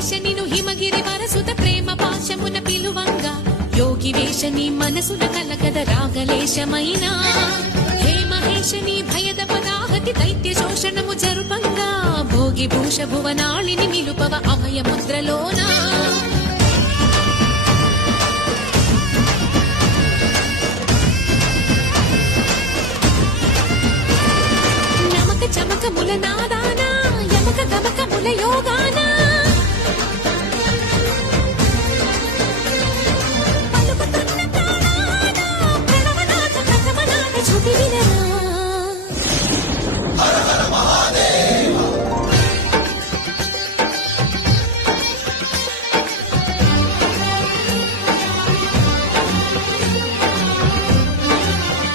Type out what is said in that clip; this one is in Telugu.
వేష నిను హిమగిరి వరసుత ప్రేమ పాశమున పిలువంగా యోగి వేష నీ మనసున కలగద రాగలేశమైన హే మహేష నీ భయద పదాహతి దైత్య శోషణము జరుపంగా భోగి భూష భువనాళిని నిలుపవ అభయ ముద్రలోనా నమక చమకముల నాదానా యమక గమకముల యోగానా పలుకుతున్న తాళానా ప్రణవనాద ప్రథమనాద శృతి